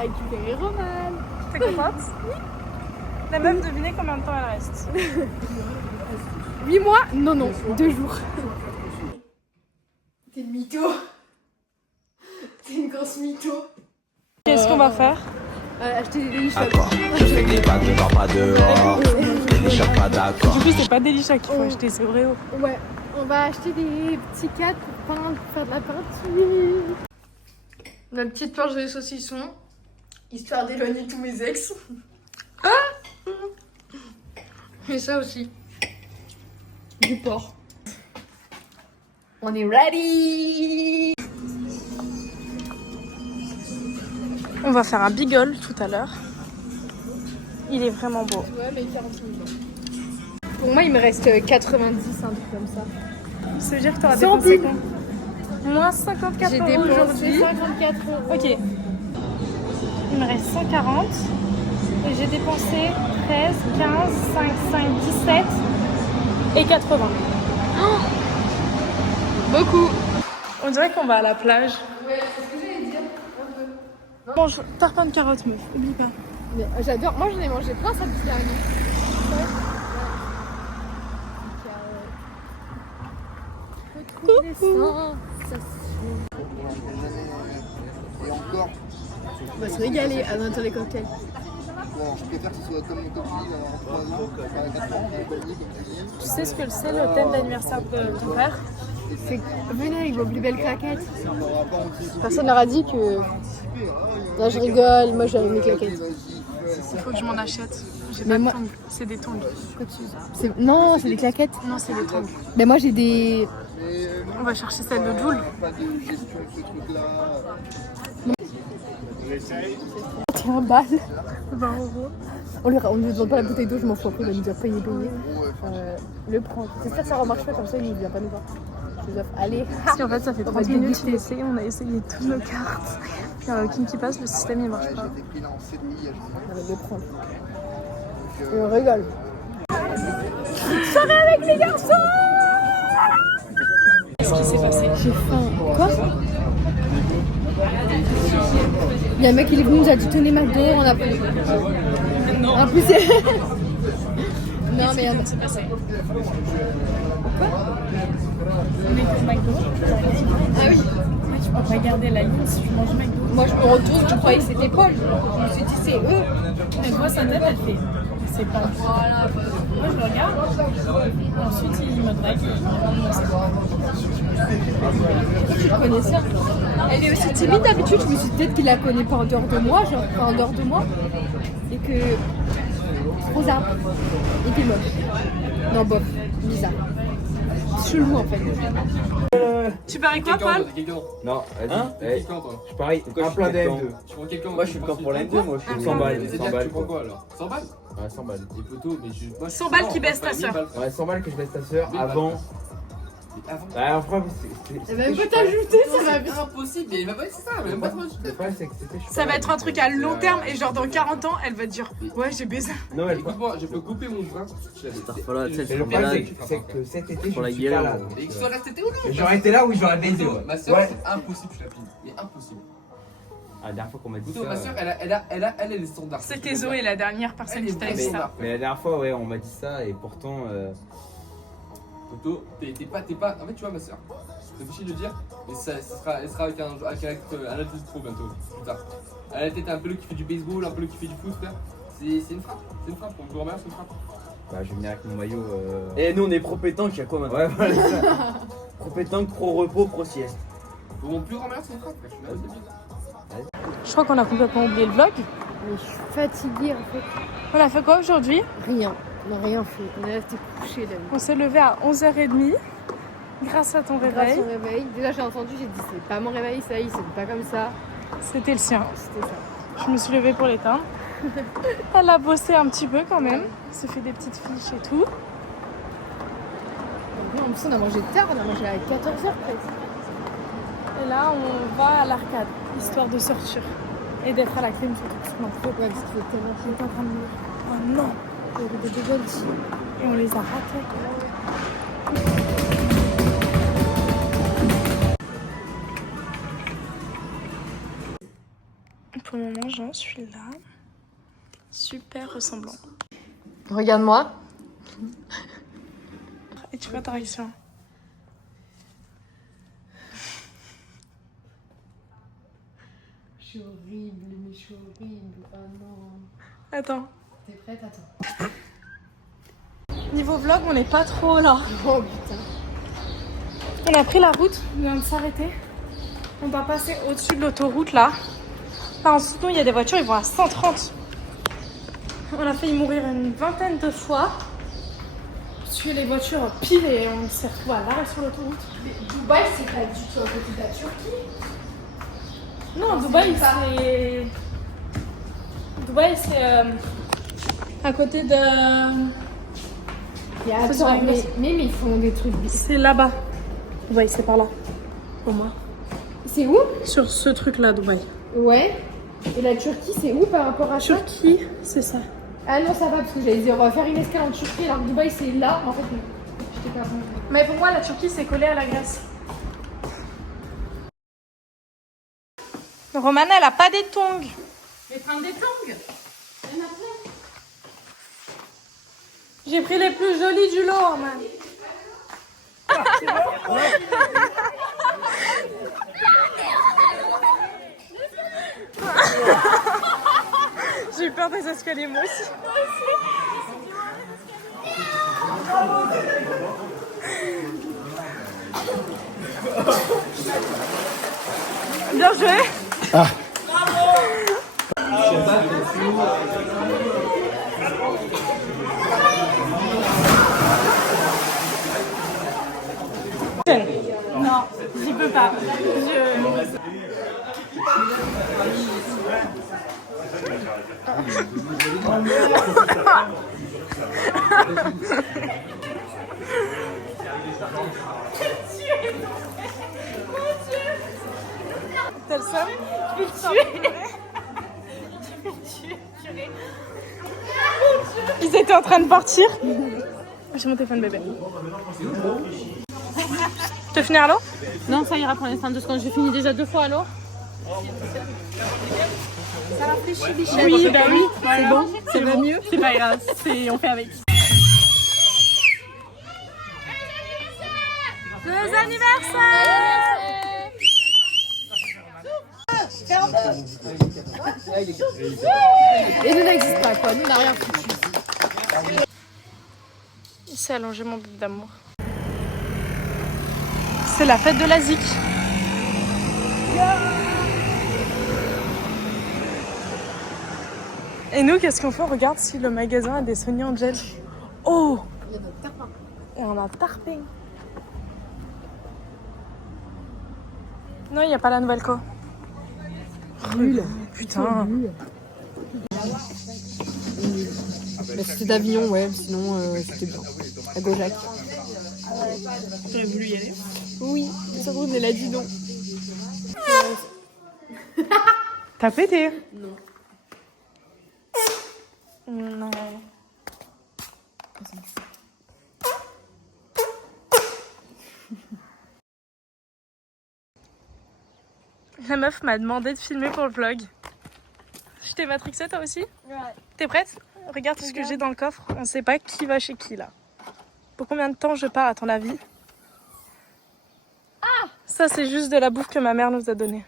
récupéré Roman. T'es contente? Oui. La meuf, devinez combien de temps elle reste? 8 mois? Non, 2 jours. T'es une mytho. T'es une grosse mytho. Qu'est-ce qu'on va faire? Acheter des délices. Je fais des bagues, ne pars pas dehors. Déjà pas d'accord. Du coup, c'est pas des lichas qu'il faut acheter, c'est Oreo. Ouais, on va acheter des petits cadres pour faire de la peinture. La petite planche de saucisson, histoire d'éloigner tous mes ex. Ah! Et ça aussi. Du porc. On est ready! On va faire un bigol tout à l'heure. Il est vraiment beau. Ouais, mais 40 minutes. Pour moi, il me reste 90, un truc comme ça. Ça veut dire que t'auras Sans dépensé pub. quoi? Moins 54 J'ai euros dépensé aujourd'hui. 54 €. Ok. Il me reste 140. Et j'ai dépensé 13, 15, 5, 17 et 80. Beaucoup. On dirait qu'on va à la plage. Ouais, c'est ce que j'allais dire. Un peu. Mange tarpin de carottes, meuf. Oublie pas. Mais j'adore. Moi, j'en ai mangé plein samedi dernier. Et encore, On va se régaler à bientôt les cocktails. bon, je préfère que ce soit comme mon copine en 3 ans, enfin 4 ans, on a connu, comme tu dis. Tu sais ce que c'est le thème d'anniversaire de ton père? C'est venez avec vos plus belles claquettes. On n'aura pas anticipé. Personne n'aura dit que. Là, je rigole. Moi, j'avais mes claquettes. Il faut que je m'en achète. J'ai Mais pas de moi- tongs. C'est des tongs. Non, c'est des claquettes. Non, c'est des tongs. Mais moi, j'ai des. On va chercher celle de Joule. Pas de gestion de ce truc-là. C'est un bal. 20 euros. On ne demande pas la bouteille d'eau, je m'en fous. Après, il va nous dire payer. Le prendre. J'espère que ça remarche pas comme ça, il ne vient pas nous voir. Je les offre. Allez. Parce qu'en fait, ça fait On 30 va minutes déguster. qu'il essaye. On a essayé toutes nos cartes. Puis il y en a aucune qui passe. Le système, il marche Ouais, pas. j'étais pris là en CDI. On va le prendre. Et on rigole. Soirée avec les garçons. Qu'est-ce qui s'est passé? J'ai faim. Quoi? Il y a un mec qui est venu, nous a dit tenez McDo, on a pris. Non. En plus, c'est. Non, mais. Qu'est-ce qui s'est passé? On est pour McDo. Ah oui. Mais tu peux pas garder la ligne si tu manges McDo. Moi, je me retourne, je croyais que c'était Paul. Je me suis dit c'est eux. Elle voit sa tête, elle fait. C'est pas. Moi, je le regarde. Ensuite, il me drague. Tu connais ça? Elle est aussi timide d'habitude. Je me suis dit peut-être qu'il la connaît pas en dehors de moi, genre pas en dehors de moi. Et que. Rosa. Et qu'il est moche. Non, bof. Bizarre. Chelou en fait. Tu paries quoi, Paul? Non, vas-y. Hein Eh, Quel camp, toi? je parie un plein d'M2. Tu prends quel camp? Moi, je suis le camp pour la M2, moi, je suis 100 balles. 100 Tu balles. prends quoi alors? 100 balles? Ouais, 100 balles. Des poteaux, mais je. Moi, je 100 suis balles non, qui baisse pas ta 1000 sœur. balles. Ouais, 100 balles que je baisse ta soeur 1000 balles. avant. Mais avant. Bah, en vrai, Elle va même pas t'ajouter, ça va bien. C'est impossible, mais il va pas c'est ça, même pas trop. Le problème, c'est que c'était. je suis Ça pas va là. être un truc à long terme et genre dans 40 ans, elle va te dire ouais, j'ai baisé. Non, mais Écoute-moi, je peux couper mon bras. Voilà, tu sais, le problème, c'est que cet été, je Pour la suis pas gueule, là. Et que tu sois resté où non? J'aurais été là où j'aurais baisé. Ouais. Ma soeur, Ouais. c'est impossible, je la pine. Mais impossible. Ah, la dernière fois qu'on m'a dit Plutôt, ça. ma soeur, elle est les standards. C'était Zoé, la dernière personne qui t'a dit Mais, ça. mais la dernière fois, ouais, on m'a dit ça et pourtant. Toto, t'es pas. En fait, tu vois, ma soeur, c'est difficile de dire, mais elle sera avec un adulte pro bientôt, plus tard. Elle a peut-être un peu qui fait du baseball, un peu qui fait du foot, frère. C'est une frappe, pour me grand-mère, c'est une frappe. Bah, je vais venir avec mon maillot. Et nous on est pro pétanque, il y a quoi maintenant? Ouais, voilà ça. Pro pétanque, pro repos, pro sieste. Pour mon plus grand-mère, c'est une frappe, frère. Je suis là, c'est bien. Je crois qu'on a complètement oublié le vlog. Mais je suis fatiguée en fait. On a fait quoi aujourd'hui? Rien. On n'a rien fait. On est resté couché là. On s'est levé à 11h30 grâce à ton Grâce réveil. au réveil. Déjà, j'ai entendu, j'ai dit c'est pas mon réveil, ça y est, c'est pas comme ça. C'était le sien. C'était ça. Je me suis levée pour l'éteindre. Elle a bossé un petit peu quand même. Elle s'est fait des petites fiches et tout. Donc, nous, en plus, on a mangé tard, on a mangé à 14h presque. Et là, on va à l'arcade, histoire de sortir. Et d'être à la clim surtout, parce qu'on en peut Ouais, parce qu'il faut tellement On est en train de mourir. Oh non! Il y avait des bugles. Et on les a ratés. Pour le moment, j'en suis là. Super ressemblant. Regarde-moi. Et tu vois ta réaction? Je suis horrible, mais je suis horrible. Oh non. Attends. T'es prête? Attends. Niveau vlog, on n'est pas trop là. Oh putain. On a pris la route, on vient de s'arrêter. On doit passer au-dessus de l'autoroute là. Là en dessous de nous, il y a des voitures, ils vont à 130. On a failli mourir une vingtaine de fois. Parce que les voitures pile et on s'est retrouvés à l'arrêt sur l'autoroute. Mais Dubaï, c'est pas du tout à côté de la Turquie. Non, Dubaï c'est... Dubaï c'est à côté de... Mais Faut dire attends, anglais. mais ils font des trucs. C'est là-bas. Dubaï c'est par là. Pour moi. C'est où? Sur ce truc là, Dubaï. Ouais. Et la Turquie, c'est où par rapport à ça? Turquie, c'est ça. Ah non, ça va, parce que j'allais dire, on va faire une escale en Turquie, alors que Dubaï, c'est là. En fait, non. J'étais pas vraiment. Mais pour moi, la Turquie, c'est collé à la Grèce. Romana, elle a pas des tongs. Mais prends des tongs. Il y en a plein. J'ai pris les plus jolis du lot, Romana. J'ai eu peur des escaliers, moi aussi. Bien joué. Non, j'y peux pas. T'as le seum? Je vais le tuer. Ils étaient en train de partir. J'ai mon téléphone bébé. Tu veux finir à l'eau? Non, ça ira pour l'instant 2 secondes. J'ai fini déjà 2 fois à l'eau. Ça rafraîchit les cheveux. Oui, bah oui. C'est bon, C'est va bon. mieux. C'est pas grave. On fait avec. Joyeux anniversaire! Et nous n'existe pas, quoi. Nous, on n'a rien foutu. Il s'est allongé mon bébé d'amour. C'est la fête de la ZIC. Et nous, qu'est-ce qu'on fait? On regarde si le magasin a des Sony Angel. Oh! Il y a notre tarpin. Et on a tarpin. Non, il n'y a pas la nouvelle co. Nul. Putain. Mais c'était d'Avignon, ouais. Sinon, c'était bien. À Gaujac. J'aurais voulu y aller. Oui, mais ça elle a dit non. T'as pété? Non. Non. La meuf m'a demandé de filmer pour le vlog. Je t'ai matrixé toi aussi? Ouais. T'es prête? Regarde tout ce que j'ai dans le coffre. On sait pas qui va chez qui là. Pour combien de temps je pars à ton avis? Ah! Ça c'est juste de la bouffe que ma mère nous a donnée.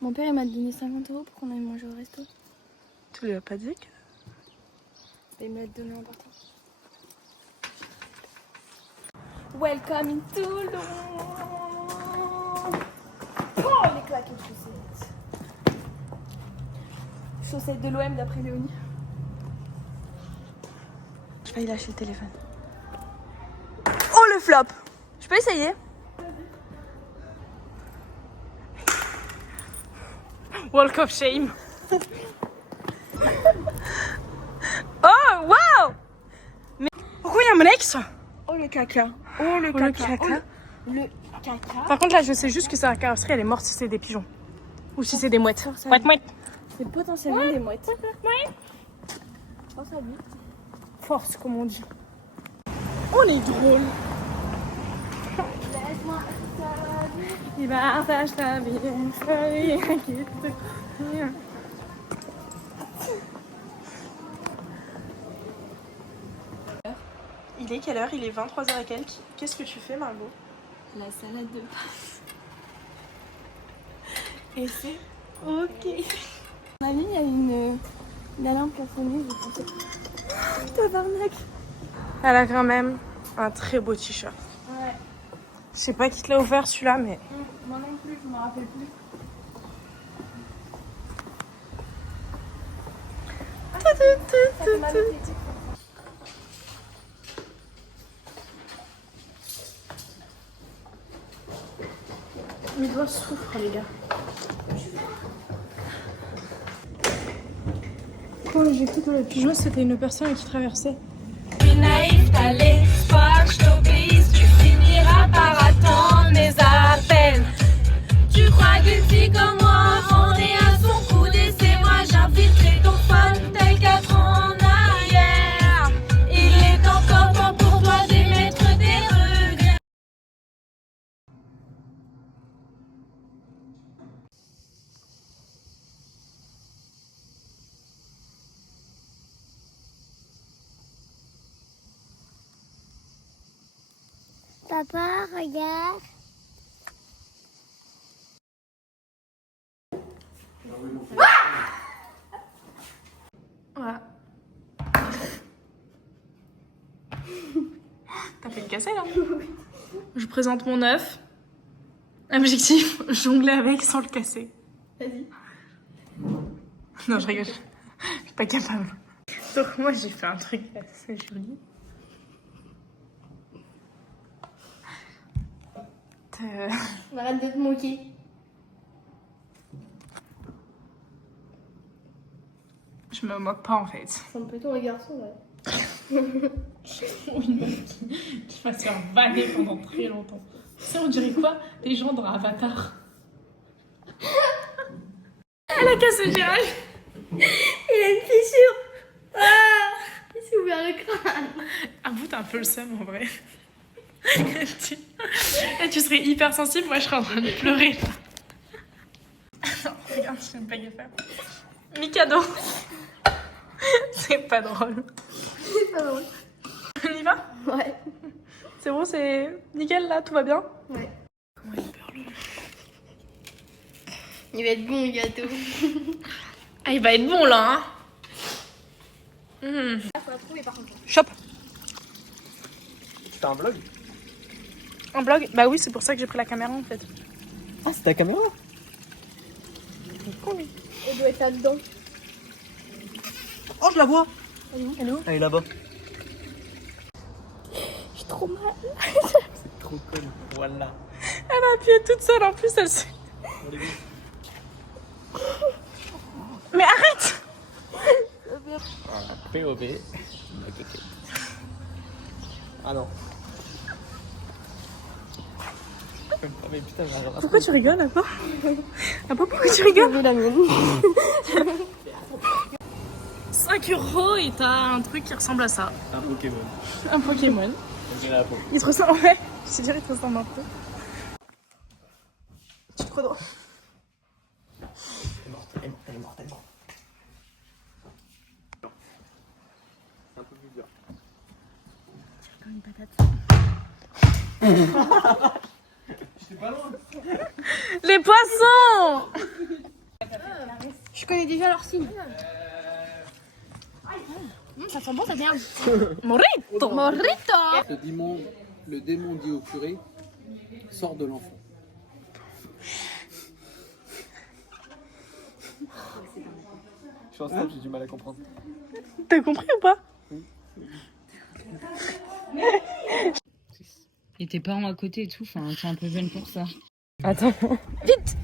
Mon père il m'a donné 50 € pour qu'on aille manger au resto. Tu lui as pas dit que... Et il me l'a donné en partant. Welcome in Toulon. Oh les claquettes chaussettes. Chaussettes de l'OM d'après Léonie. Je vais y lâcher le téléphone. Oh le flop! Je peux essayer? Walk of shame. Oh wow! Mais pourquoi il y a mon ex? Oh le caca. Oh le Oh, caca. le caca. Oh, le caca. Par contre là je sais juste que sa carrosserie elle est morte si c'est des pigeons. Ou si c'est des mouettes. Ça, Mouette mouette. C'est potentiellement des mouettes. Oh ça lui. Force comme on dit. On est drôle. Il partage ta vie, Il est quelle heure? Il est 23h et quelques. Qu'est-ce que tu fais, Margot? La salade de pâtes. Et c'est ok. On a mis, il y a une alarme plafonnée, je pensais. Tabarnak. Elle a quand même un très beau t-shirt. Ouais. Je sais pas qui te l'a offert celui-là, mais... Moi non plus, je me rappelle plus. Mes doigts souffrent, les gars. Quoi, j'ai cru que le pigeon c'était une personne qui traversait. Naïf, t'as l'espoir, je t'obéisse, tu finiras par attendre mes appels. Tu crois qu'une fille comme moi, on est à son coude et c'est moi, j'inviterai ton fan tel 4 ans en arrière. Il est encore temps pour toi d'émettre des regrets. Papa, regarde. Ouais. T'as fait le casser là? Je présente mon œuf. Objectif, jongler avec sans le casser. Vas-y. Non, je rigole. Je suis pas capable. Donc moi j'ai fait un truc assez joli. Arrête de te moquer. Je me moque pas en fait. C'est un peu ton garçon, ouais. Une meuf qui va se faire vanner pendant très longtemps. Tu sais, on dirait quoi? Les gens dans Avatar. Elle a cassé Gérald. Il a une fissure. Ah, il s'est ouvert le crâne. Avoue, t'as un peu le seum en vrai. Et tu serais hyper sensible, moi je serais en train de pleurer. Non, regarde, j'ai une blague à faire. Mikado. C'est pas drôle. C'est pas drôle. On y va? Ouais. C'est bon, c'est nickel là, tout va bien? Ouais. Comment il pleure lui? Il va être bon, le gâteau. Ah, il va être bon là, hein? Faut la trouver par contre. Chop. T'as un vlog? Un blog? Bah oui, c'est pour ça que j'ai pris la caméra en fait. Ah, c'est ta caméra? Elle doit être là-dedans. Oh, je la vois! Elle est où? Elle est là-bas. J'ai trop mal. C'est trop cool. Voilà. Elle a appuyé toute seule en plus, elle se... Mais arrête! POV. Ah non. Ah mais putain, j'ai rien. Pourquoi tu rigoles, Abba? Abba, pourquoi tu rigoles? La mienne. 5 € et t'as un truc qui ressemble à ça. Un Pokémon. Un Pokémon. On dirait la peau. Il te ressemble, ouais. Je te dirais, il te ressemble un peu. Tu te crois drôle? Elle est morte. C'est un peu plus dur. Comme une patate. J'étais pas loin. Les poissons! Je connais déjà leur signe. Ça sent bon, ça vient. Morito! Morito. Le démon dit au curé, sors de l'enfant. Je suis en stop, j'ai du mal à comprendre. T'as compris ou pas? Et tes parents à côté et tout, enfin, t'es un peu jeune pour ça. Attends. Vite!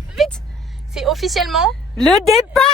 C'est officiellement le départ!